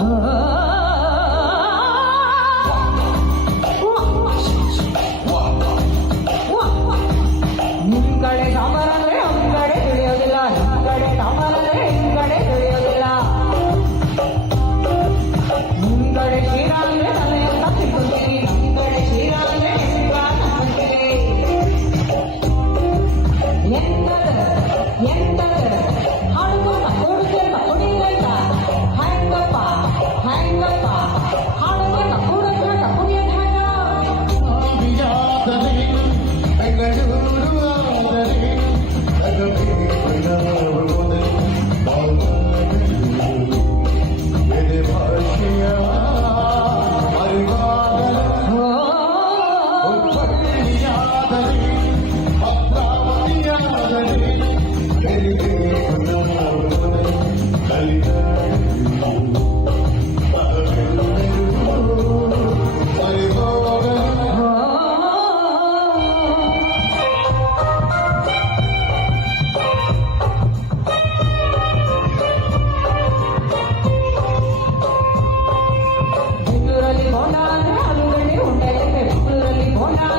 啊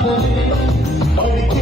Holy